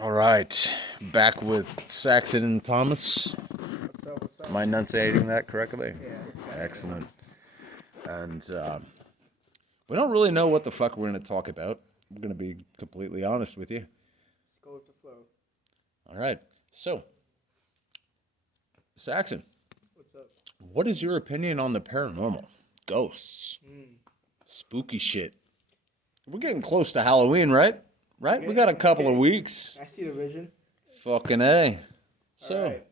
All right, back with Saxon and Thomas. What's up? What's Am I up? enunciating that correctly? Yeah, exactly. Excellent. And we don't really know what the fuck we're going to talk about. I'm going to be completely honest with you. Let's go with the flow. All right, so Saxon, What's up? what is your opinion on the paranormal? Ghosts, Hmm. spooky shit. We're getting close to Halloween, right? Right? We got a couple of weeks. I see the vision. Fucking A. All So, right.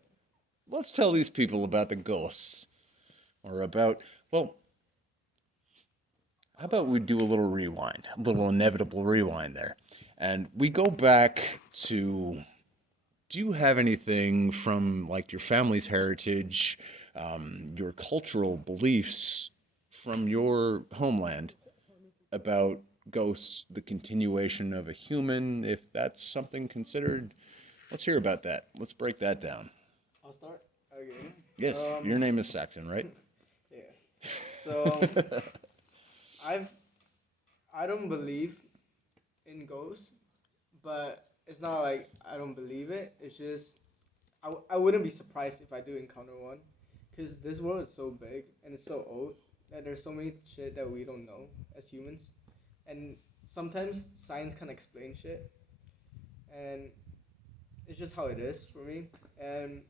let's tell these people about the ghosts. Or about, well, how about we do a little rewind, a little inevitable rewind there. And we go back to, do you have anything from like your family's heritage, your cultural beliefs from your homeland about ghosts, the continuation of a human, if that's something considered? Let's hear about that. Let's break that down. I'll start. Okay. Yes, your name is Saxon, right? Yeah. So I've I don't believe in ghosts, but it's not like I don't believe it. It's just I wouldn't be surprised if I do encounter one, because this world is so big and it's so old that there's so many shit that we don't know as humans, and sometimes science can explain shit, and it's just how it is for me. And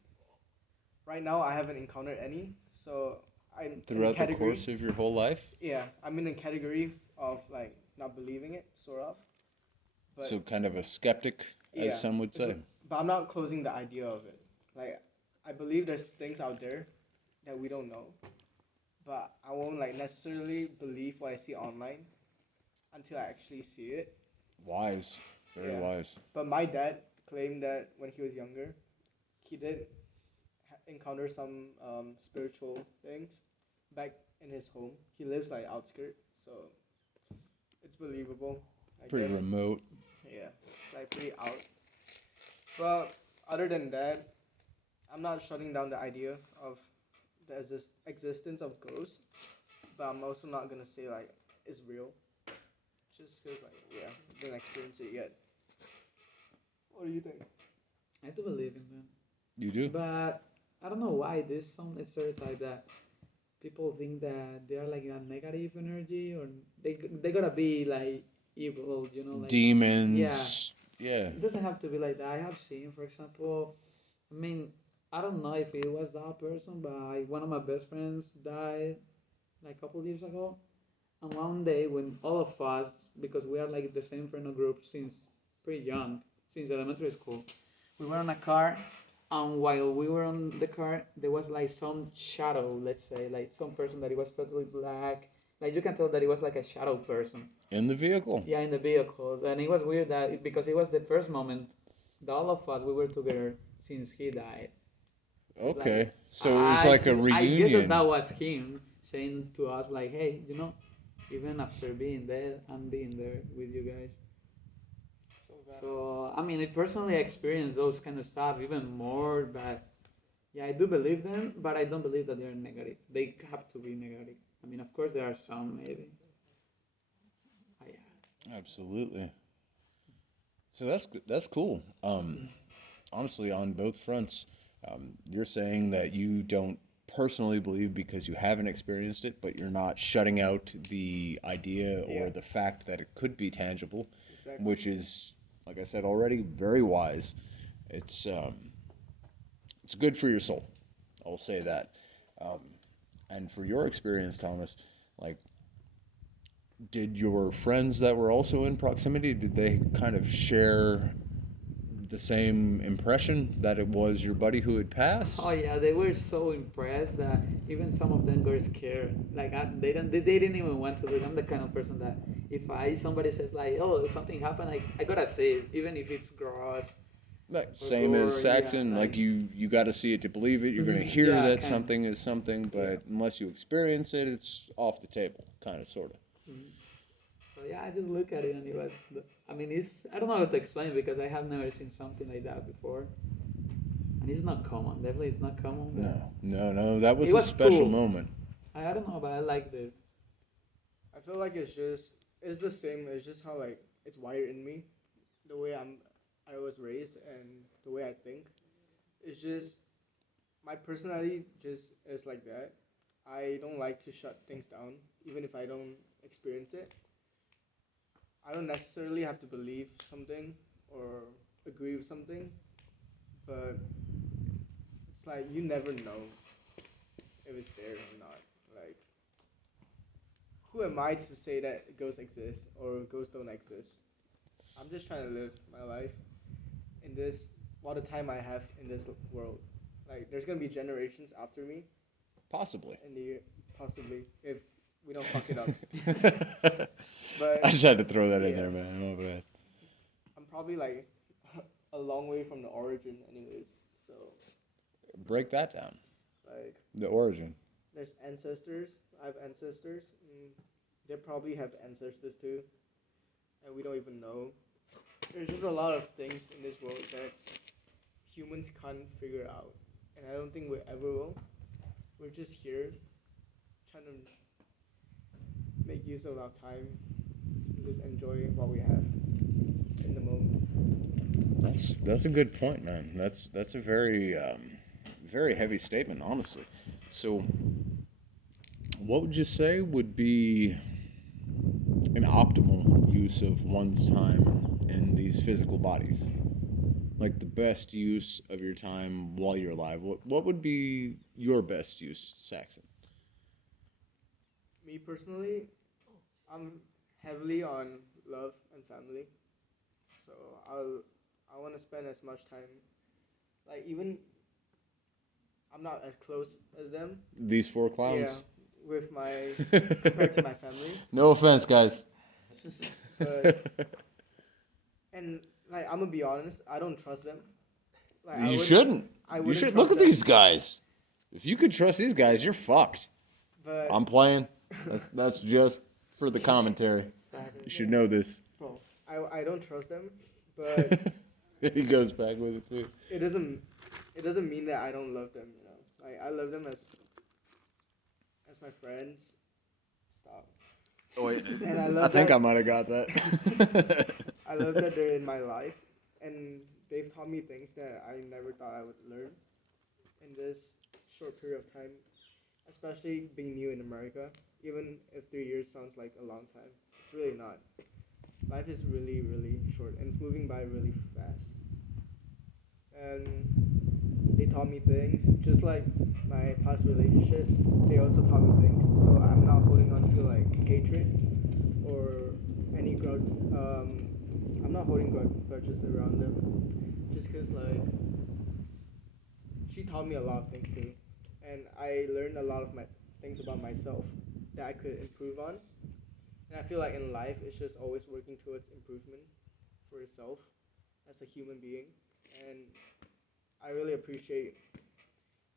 right now, I haven't encountered any, so I'm in a Throughout the category. course of your whole life? Yeah, I'm in a category of like not believing it, sort of. But So kind of a skeptic, as yeah, some would say. but I'm not closing the idea of it. Like, I believe there's things out there that we don't know, but I won't like necessarily believe what I see online until I actually see it. Wise. Very Yeah, wise. but my dad claimed that when he was younger, he did encounter some spiritual things back in his home. He lives like outskirt, so it's believable, I Pretty guess. remote. Yeah, it's like pretty out. But other than that, I'm not shutting down the idea of the existence of ghosts, but I'm also not gonna say like it's real, just cause like yeah, didn't experience it yet. What do you think? I do believe in them, You do? but I don't know why there's some stereotype that people think that they are like a negative energy or they gotta be like evil, like yeah. Demons. Yeah. It doesn't have to be like that. I have seen, for example, I mean, I don't know if it was that person, but one of my best friends died like a couple years ago, and one day when all of us, because we are like the same friend group since pretty young, since elementary school, we were on a car, and while we were on the car, there was like some shadow, let's say, like some person that it was totally black. Like you can tell that it was like a shadow person. In the vehicle. Yeah, in the vehicles, and it was weird that because it was the first moment that all of us we were together since he died. So it's like Okay. So it was like a I guess that reunion. was him saying to us like, hey, even after being dead, I'm being there with you guys. So that. So I mean, I personally experienced those kind of stuff even more, but yeah, I do believe them, but I don't believe that they're negative. They have to be negative. I mean, of course, there are some maybe. Yeah. Absolutely. So that's cool. Honestly, on both fronts, you're saying that you don't personally believe because you haven't experienced it, but you're not shutting out the idea Yeah, or the fact that it could be tangible, exactly. which is, like I said already, very wise. It's um, it's good for your soul. I'll say that. Um, and for your experience, Thomas, like, did your friends that were also in proximity, did they kind of share the same impression that it was your buddy who had Oh passed? yeah, they were so impressed that even some of them got scared. Like they didn't even want to look. I'm the kind of person that if somebody says like, oh, something happened, I gotta see it, even if it's gross Like or same as gore. Yeah, Saxon, like like you got to see it to believe it. You're gonna hear yeah, that kind. something is something, Yeah. but unless you experience it, it's off the table, kind of, sort of. Mhm. So yeah, I just look at it and it was. I mean, it's I don't know how to explain it because I have never seen something like that before, and it's not common. Definitely, it's not common, but No, no, no. That it was a was special cool. moment. I don't know, but I liked it. I feel like it's the same. It's just how like it's wired in me, the way I was raised and the way I think. It's just my personality just is like that. I don't like to shut things down, even if I don't experience it. I don't necessarily have to believe something or agree with something, but it's like you never know if it's there or not. Like, who am I to say that ghosts exist or ghosts don't exist? I'm just trying to live my life in this, while the time I have in this world. Like, there's gonna be generations after me, Possibly. and the possibly if we don't fuck it up. I But just had to throw that in yeah, there, man. My bad. I'm probably like a long way from the origin, anyways. So Break that down. like, The origin. there's ancestors. I have ancestors. They probably have ancestors too, and we don't even know. There's just a lot of things in this world that humans can't figure out, and I don't think we ever will. We're just here trying to make use of our time and just enjoy what we have in the moment. That's a good point, man. That's a very very heavy statement, honestly. So, what would you say would be an optimal use of one's time in these physical bodies? Like the best use of your time while you're alive. What would be your best use, Saxon? Me personally, I'm heavily on love and family, so I want to spend as much time. Like, even I'm not as close as them. These four Yeah, clowns. with my compared to my family, No offense, guys. but and like, I'm gonna be honest, I don't trust them. Like, You shouldn't. I You wouldn't should look trust at them. these guys. If you could trust these guys, you're fucked. But I'm playing. That's just for the commentary. You should know this. Bro, I don't trust them. But He goes back with it too. it doesn't it doesn't mean that I don't love them. Like, I love them as my friends. Stop. Oh, wait. And I I love think that I might have got that. I love that they're in my life, and they've taught me things that I never thought I would learn in this short period of time, especially being new in America. Even if 3 years sounds like a long time, it's really not. Life is really, really short, and it's moving by really fast. And they taught me things, just like my past relationships. They also taught me things, so I'm not holding on to like hatred or any grudge. I'm not holding grudges around them, just cause like she taught me a lot of things too, and I learned a lot of my things about myself that I could improve on. And I feel like in life, it's just always working towards improvement for yourself as a human being. And I really appreciate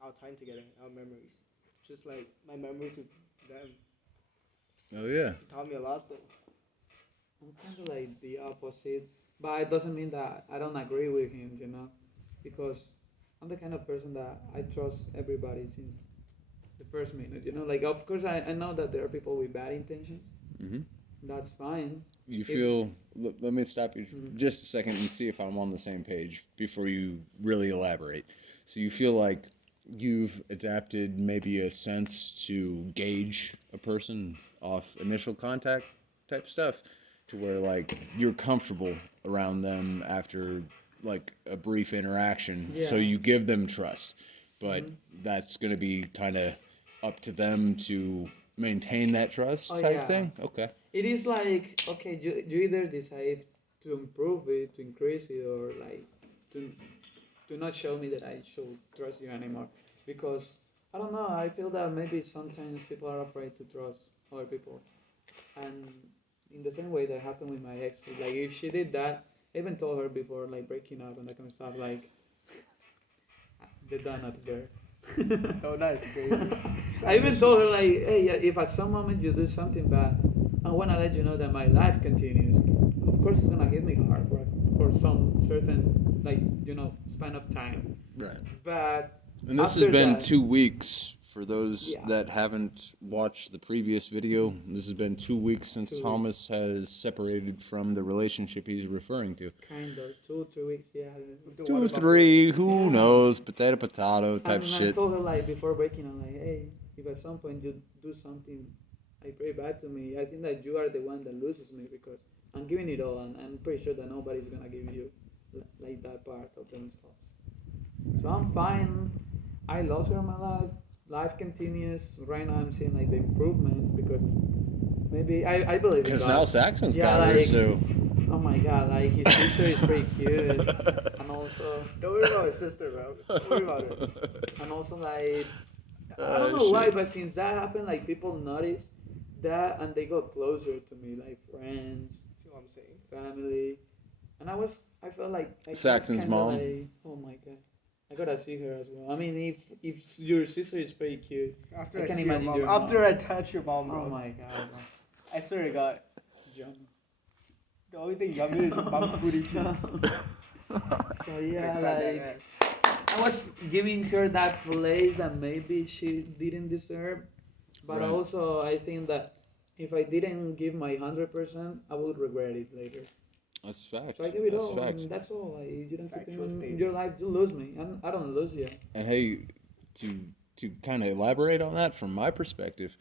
our time together, our memories, just like my memories with them. Oh yeah. She taught me a lot of things. I'm kind of like the opposite, but it doesn't mean that I don't agree with him, because I'm the kind of person that I trust everybody since the first minute. Like, of course, I know that there are people with bad intentions. Hmm. That's fine. You If- feel? Let me stop you Mhm. just a second and see if I'm on the same page before you really elaborate. So you feel like you've adapted maybe a sense to gauge a person off initial contact type stuff, to where like you're comfortable around them after like a brief interaction, so Yeah. you give them trust, but Mhm. that's gonna be kind of up to them to maintain that trust Oh, type yeah. thing. Okay. It is like, okay, you either decide to improve it, to increase it, or like to to not show me that I should trust you anymore. Because I don't know, I feel that maybe sometimes people are afraid to trust other people. And in the same way that happened with my ex, like if she did that, I even told her before, like breaking up and that kind of stuff, like the donut bear. Oh, that's great. I even told her like, hey, yeah, if at some moment you do something bad, I wanna let you know that my life continues. Of course, it's gonna hit me hard for some certain, like, span of time. Right. But And this has after been that, 2 weeks For those Yeah. that haven't watched the previous video, this has been 2 weeks since 2 weeks. Thomas has separated from the relationship he's referring to. Kind of 2 3 weeks. Yeah. The Two, water buffalo. 3, who Yeah. knows? Potato type And I shit. told her like before breaking, I'm like, hey, if at some point you do something like very bad to me, I think that you are the one that loses me because I'm giving it all, and I'm pretty sure that nobody's gonna give you like that part of themselves. So I'm fine. I lost her in my life. Life continues. Right now I'm seeing like the improvements because maybe I believe in Because God. now Saxon's Yeah, got her, like- so. Oh my god, like his sister is pretty cute, and also Don't worry about his sister, bro. Don't worry about it. and also like I don't know why, but since that happened, like people notice that and they got closer to me, like friends, You know what I'm saying? family, and I felt like Saxon's kinda mom. Like, oh my god, I gotta see her as well. I mean, if your sister is pretty cute, After I I, can see your imagine mom, your after mom. I touch your mom, bro. Oh my god, I swear to God, John. the only thing yummy is your mom's booty cheeks. So yeah, Like, fat like. ass. I was giving her that place that maybe she didn't deserve, but Right. also I think that if I didn't give my 100%, I would regret it later. That's fact. So I give it That's all. fact. And that's all. Like, you don't keep Factual in statement. your life, you lose me, and I don't lose you. And hey, to kind of elaborate on that from my perspective,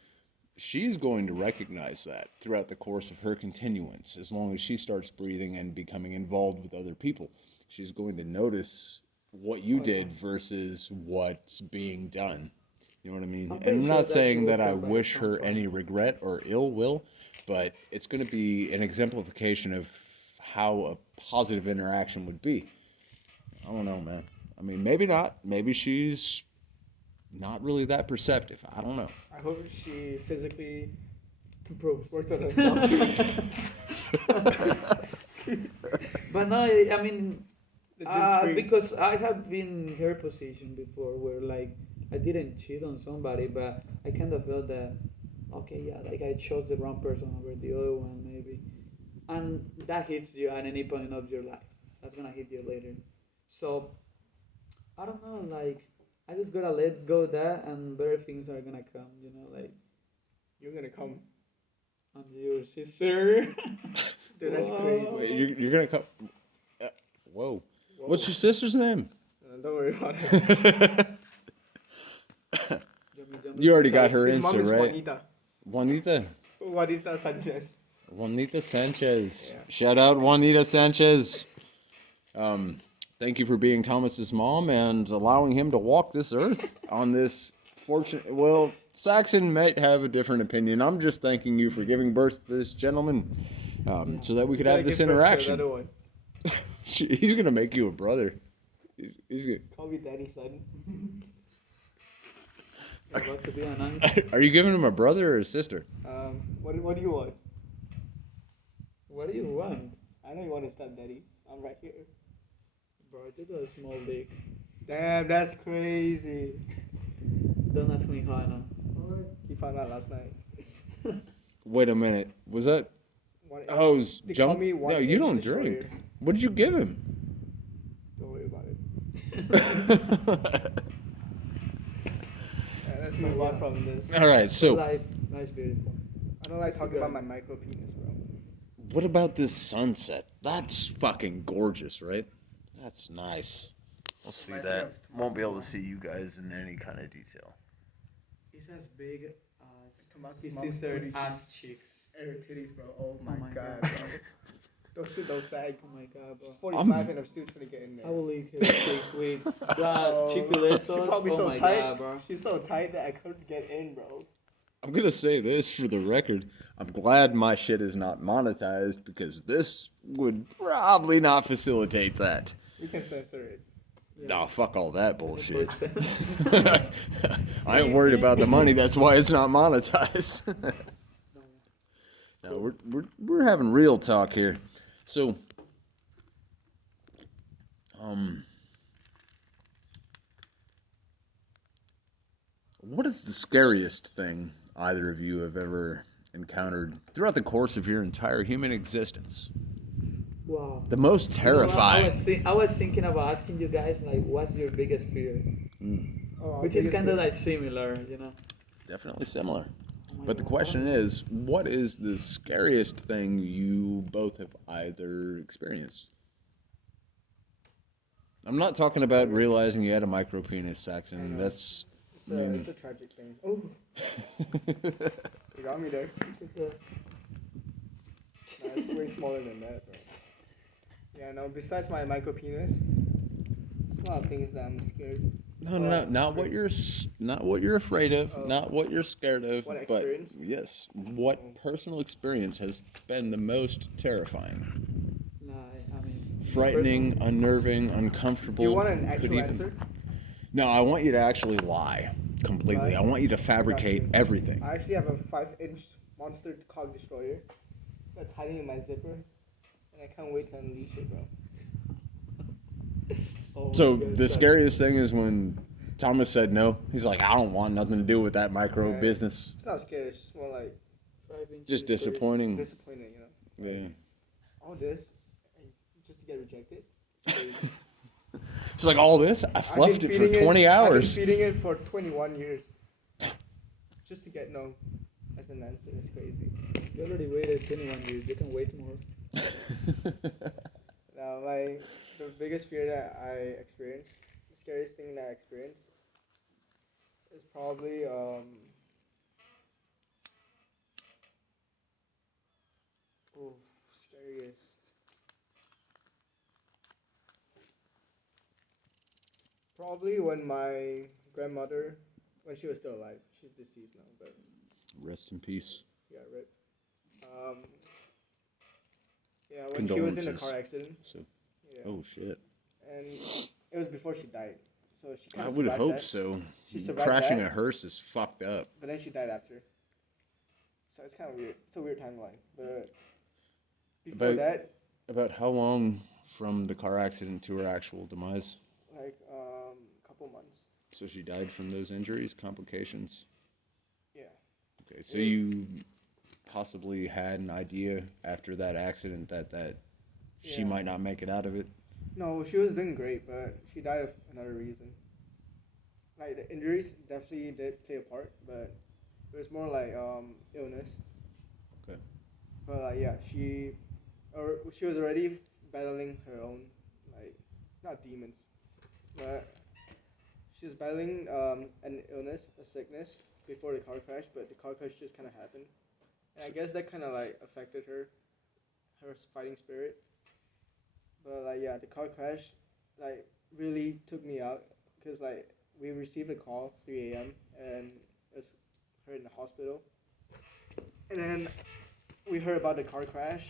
she's going to recognize that throughout the course of her continuance. As long as she starts breathing and becoming involved with other people, she's going to notice what you did versus what's being done. You know what I mean? I'm And pretty I'm sure not that saying she will that I come back wish some her point. any regret or ill will, but it's going to be an exemplification of how a positive interaction would be. I don't know, man. I mean, maybe not. Maybe she's not really that perceptive. I don't know. I hope she physically Improves. works on herself. But no, I mean, The gym's free. because I have been in her position before where like I didn't cheat on somebody, but I kind of felt that okay, yeah, like I chose the wrong person over the other one maybe, and that hits you at any point of your life. That's gonna hit you later. So I don't know, like I just gotta let go of that, and better things are gonna come. You know, like You're gonna come. I'm your sister. Dude, that's Whoa. crazy. Wait, you're gonna come. Whoa. Whoa. What's your sister's name? Don't worry about it. You already got her His mom Insta, is right? Juanita. Juanita. Juanita Sanchez. Juanita Sanchez. Yeah. Shout out Juanita Sanchez. Thank you for being Thomas's mom and allowing him to walk this earth on this fortunate. Well, Saxon might have a different opinion. I'm just thanking you for giving birth to this gentleman, so that we could Gotta have this give birth to interaction. another one. He's gonna make you a brother. He's good. Call me daddy, son. You're about to be an uncle. Are you giving him a brother or a sister? What do you want? What do you want? I know you want a stepdaddy. I'm right here. Bro, you got a small dick. Damn, that's crazy. Don't ask me how I know. He found out last night. Wait a minute. Was that? One Oh, it was They call jump. me one No, you inch don't destroyer. drink. What did you give him? Don't worry about it. Let's move on from this. All right. So, Life is beautiful. I don't like talking about my micro penis, bro. what about this sunset? That's fucking gorgeous, right? That's nice. We'll see Reminds me that. of Won't be able to see you guys in any kind of detail. It's as big as Tomas' his mom's sister booty ass cheeks. Her titties, bro. Oh my, my god. God. Don't sit, don't sag. Oh my god, bro. She's 45 and I'm still trying to get in there. I will eat her cheeks with that Oh, Chick-fil-A she's sauce. probably Oh so my tight. god, bro. She's so tight that I couldn't get in, bro. I'm gonna say this for the record. I'm glad my shit is not monetized because this would probably not facilitate that. We can censor it. No, fuck all that bullshit. 100%. I ain't worried about the money. That's why it's not monetized. No, we're having real talk here. So, what is the scariest thing either of you have ever encountered throughout the course of your entire human existence? Wow. The most You know what? terrifying. I was thinking about asking you guys, like, what's your biggest fear? Oh, our which is biggest kind of fear? like similar, you know. Definitely similar. Oh my But the God, I question don't know. is, what is the scariest thing you both have either experienced? I'm not talking about Okay. realizing you had a micro penis, I Saxon. know. That's, It's I a mean, it's a tragic thing. Oh, you got me there. Look at the- No, it's way smaller than that, bro. Yeah, no. Besides my micro penis, there's a lot of things that I'm scared. no, no, no, Well, not what experienced. not what you're afraid of, Oh, not what you're scared of, what I but experienced. yes, what Oh. personal experience has been the most terrifying, like, I mean, frightening, personally, unnerving, Do you uncomfortable? want an Could actual even. answer? No, I want you to actually lie completely. Lie? I want you to I got fabricate you. everything. I actually have a 5-inch monster cog destroyer that's hiding in my zipper, and I can't wait to unleash it, bro. oh my So God, the sucks. scariest thing is when Thomas said no. He's like, I don't want nothing to do with that micro Yeah, business. it's not scary. It's just more like 5 inches Just is crazy. disappointing. disappointing, you know. Like, Yeah. all this, and just to get rejected. It's crazy. It's like all this. I I've left been it for feeding 20 I've been hours. feeding it for 21 years, just to get no as an answer. It's crazy. You already waited 21 years. You can wait more. Now, the biggest fear that I experienced, the scariest thing that I experienced, is probably oh, scariest. Probably when my grandmother, when she was still alive, she's deceased now, but Rest in peace. yeah, rip. Um, yeah, when she was in a Condolences. car accident. So, Yeah, oh shit. and it was before she died, so she kind I of would survived hope that. so. She survived Crashing that, a hearse is fucked up. but then she died after. So it's kind of weird. It's a weird timeline, but before About that, about how long from the car accident to her actual demise? like couple months. So she died from those injuries, complications. Yeah. Okay, so It was- you possibly had an idea after that accident that she Yeah. might not make it out of it. No, she was doing great, but she died of another reason. Like the injuries definitely did play a part, but it was more like illness. Okay. But like yeah, she was already battling her own like not demons, but she was battling an illness, a sickness before the car crash. But the car crash just kind of happened, and I guess that kind of like affected her fighting spirit. But like yeah, the car crash like really took me out because like we received a call 3 a.m. and it was her in the hospital, and then we heard about the car crash,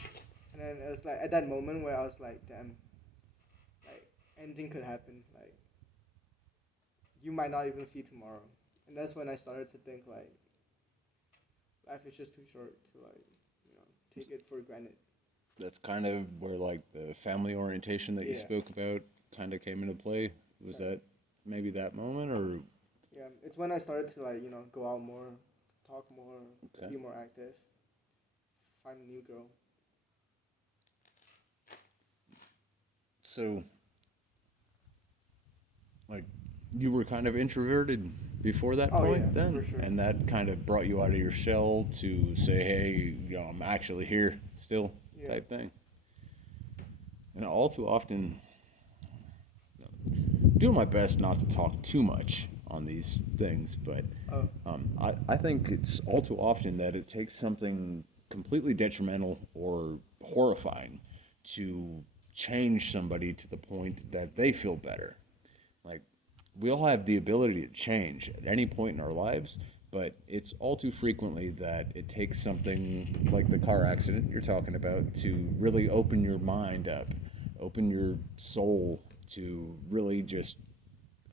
and then it was like at that moment where I was like, damn, like anything could happen. Like you might not even see tomorrow, and that's when I started to think like life is just too short to like you know take it for granted. That's kind of where like the family orientation that you Yeah. spoke about kind of came into play. Was that maybe that moment or Yeah, it's when I started to like you know go out more, talk more, Okay. be more active, find a new girl. so like you were kind of introverted before that Oh, point yeah, then for sure. and that kind of brought you out of your shell to say hey, I'm actually here still Yeah. type thing. And all too often doing my best not to talk too much on these things, but Oh, I think it's all too often that it takes something completely detrimental or horrifying to change somebody to the point that they feel better. Like, we all have the ability to change at any point in our lives, but it's all too frequently that it takes something like the car accident you're talking about to really open your mind up, open your soul to really just,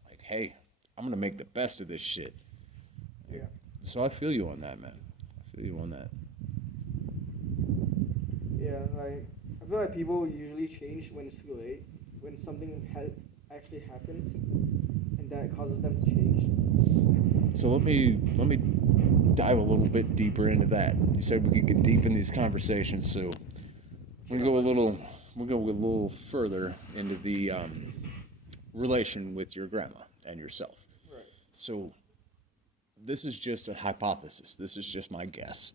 like, hey, I'm going to make the best of this shit. yeah. So I feel you on that, man. I feel you on that. Yeah, like I feel like people usually change when it's too late, when something actually happens, and that causes them to change. So let me dive a little bit deeper into that. You said we could get deep in these conversations, so we go a little further into the relation with your grandma and yourself. Right. So this is just a hypothesis. This is just my guess.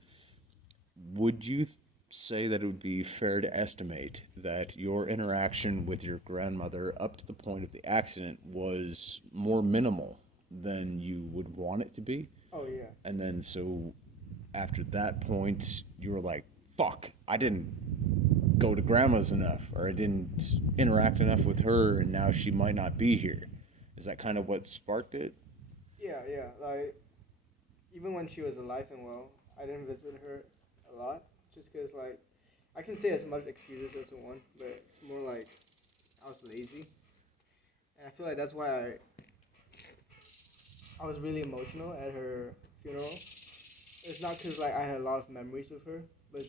Would you say that it would be fair to estimate that your interaction with your grandmother up to the point of the accident was more minimal than you would want it to be? Oh yeah. And then so after that point, you were like, fuck, I didn't go to grandma's enough, or I didn't interact enough with her, and now she might not be here. Is that kind of what sparked it? Yeah, yeah. Like even when she was alive and well, I didn't visit her a lot, just cause like I can say as much excuses as I want, but it's more like I was lazy, and I feel like that's why I was really emotional at her funeral. It's not cause like I had a lot of memories with her, but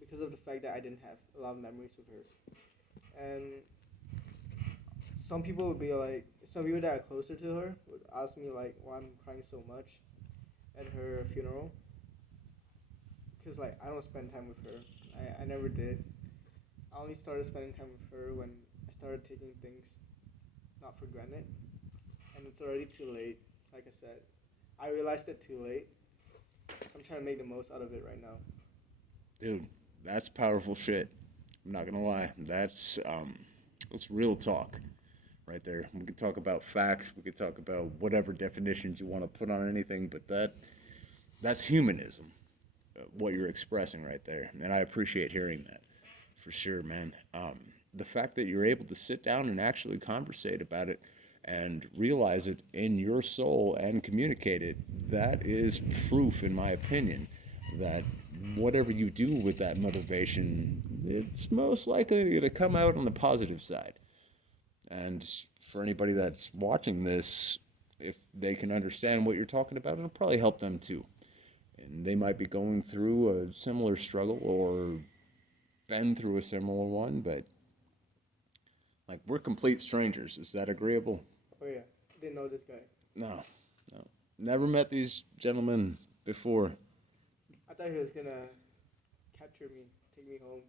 because of the fact that I didn't have a lot of memories with her. And some people that are closer to her would ask me like why I'm crying so much at her funeral. Cause like I don't spend time with her. I never did. I only started spending time with her when I started taking things not for granted, and it's already too late. Like I said, I realized it too late, so I'm trying to make the most out of it right now. Dude, that's powerful shit. I'm not gonna lie. That's real talk right there. We could talk about facts. We could talk about whatever definitions you want to put on anything, but that's humanism. What you're expressing right there, and I appreciate hearing that for sure, man. The fact that you're able to sit down and actually conversate about it and realize it in your soul and communicate it, that is proof, in my opinion, that whatever you do with that motivation, it's most likely to come out on the positive side. And for anybody that's watching this, if they can understand what you're talking about, it'll probably help them too. And they might be going through a similar struggle or been through a similar one, but like we're complete strangers. Is that agreeable? Oh yeah, didn't know this guy. No, no. Never met these gentlemen before. I thought he was gonna capture me, take me home.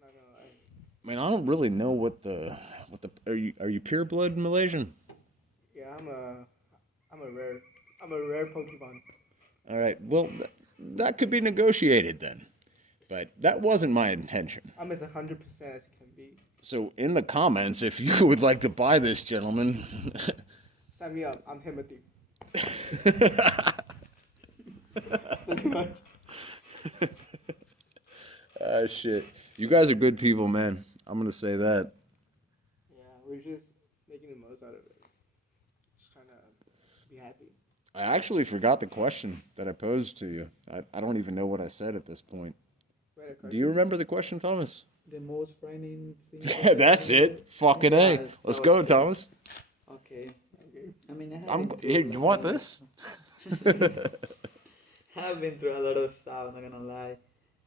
Not gonna lie. I mean, I don't really know what the are you pure blood Malaysian? Yeah, I'm a rare, I'm a rare Pokemon. All right. Well, that could be negotiated then. But that wasn't my intention. I'm as 100% as it can be. So in the comments, if you would like to buy this, gentleman. Sign me up. I'm Himothy. Ah, shit. You guys are good people, man. I'm gonna say that. Yeah, we're just making the most out of it. Just trying to be happy. I actually forgot the question that I posed to you. I don't even know what I said at this point. Wait, a question? Do you remember the question, Thomas? The most frightening thing. That's it. Fucking A. Yeah, Let's that go, was- Thomas. Okay. Okay. I mean, I I'm. haven't Here, been you through, want like, this? I've been through a lot of stuff. I'm not gonna lie.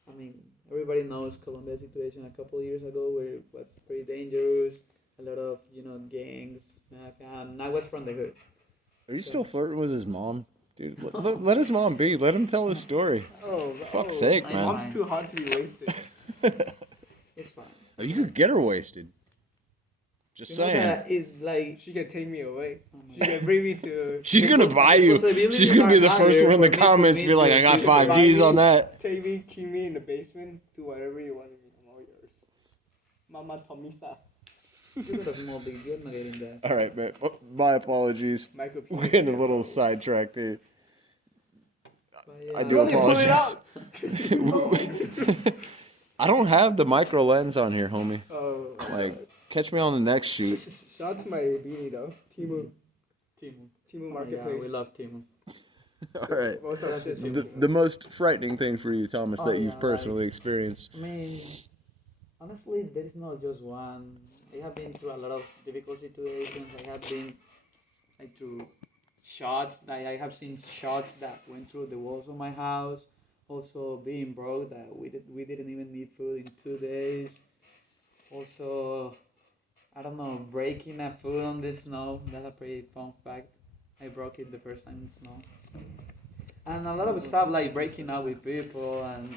I mean, everybody knows Colombia's situation a couple of years ago, where it was pretty dangerous. A lot of gangs, mafia, and I was from the hood. Are you still flirting with his mom? Dude, let his mom be. Let him tell his story. Oh, Fuck's sake, nice man. one. Mom's too hot to be wasted. It's fine. Oh, you could get her wasted. Just You know saying. that it, like, She can take me away. oh my She can bring me to. She's gonna buy you. possibilities She's gonna be the are first higher one in the for me to comments. meet Be like, you. I got She's 5 Gs on that. Take me, keep me in the basement. Do whatever you want. I'm all yours. Mama Tomisa. This is a small big deal. Not getting that. All right, man. My apologies. Micro We're getting a little sidetracked here. But, I yeah. do Pull it apologize. out. I don't have the micro lens on here, homie. Oh. Like, catch me on the next shoot. Shout out to my beanie though. Timu. Timu. Timu Oh my Marketplace. God, we love Timu. All right. Most of shit's The most frightening thing for you, Thomas, Oh, that yeah, you've personally experienced. I mean, honestly, there is not just one. I have been through a lot of difficult situations. I have been like through shots. I have seen shots that went through the walls of my house. Also, being broke, that we didn't even need food in 2 days. Also, I don't know, breaking a food on the snow. That's a pretty fun fact. I broke it the first time in snow. And a lot of stuff like breaking up with people, and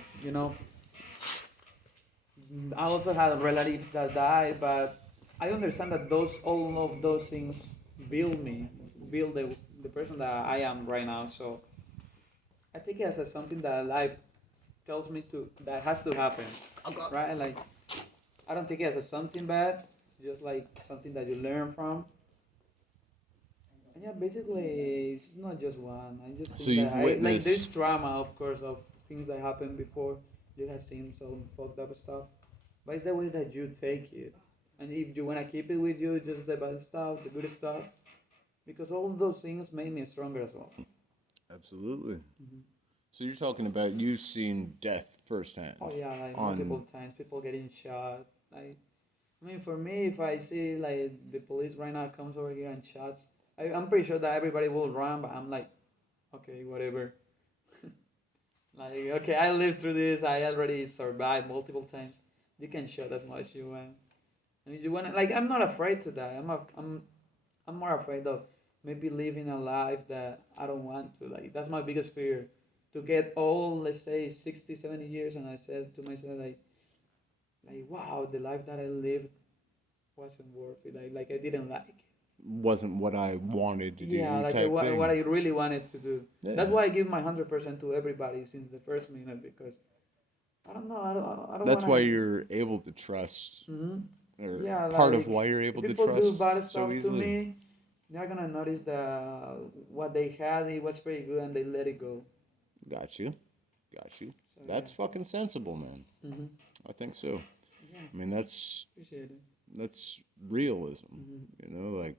I also had relatives that died, but I understand that all of those things build me, build the person that I am right now. So I take it as something that life tells me to that has to happen, right? Like I don't take it as something bad. It's just like something that you learn from. And yeah, basically, it's not just one. I just So think that you've I like there's witnessed. trauma, of course, of things that happened before. You have seen some fucked up stuff, but it's the way that you take it. And if you wanna keep it with you, just the bad stuff, the good stuff, because all those things made me stronger as well. Absolutely. Hmm. So you're talking about you've seen death firsthand Oh yeah, like on. multiple times, people getting shot. Like I mean, for me, if I see like the police right now comes over here and shots, I'm pretty sure that everybody will run, but I'm like, okay, whatever. Like, okay, I lived through this. I already survived multiple times. You can shoot as much as you want. And if you want, like, I'm not afraid to die. I'm more afraid of maybe living a life that I don't want to. Like, that's my biggest fear. To get old, let's say 60, 70 years, and I said to myself, wow, the life that I lived wasn't worth it. Like I didn't like it. Wasn't what I wanted to Yeah, do like type what thing. I really wanted to do. That's Yeah. why I give my 100% to everybody since the first minute because I don't know. I don't That's want why to. you're able to trust, Hmm. or Yeah, part of like why you're if able to people do trust bad so stuff to easily. me, they're gonna notice that what they had it was pretty good and they let it go. Got you. Got you. So yeah. That's fucking sensible, man. Hmm. I think so. Yeah, I mean, that's appreciate it. that's realism. Hmm. You know, like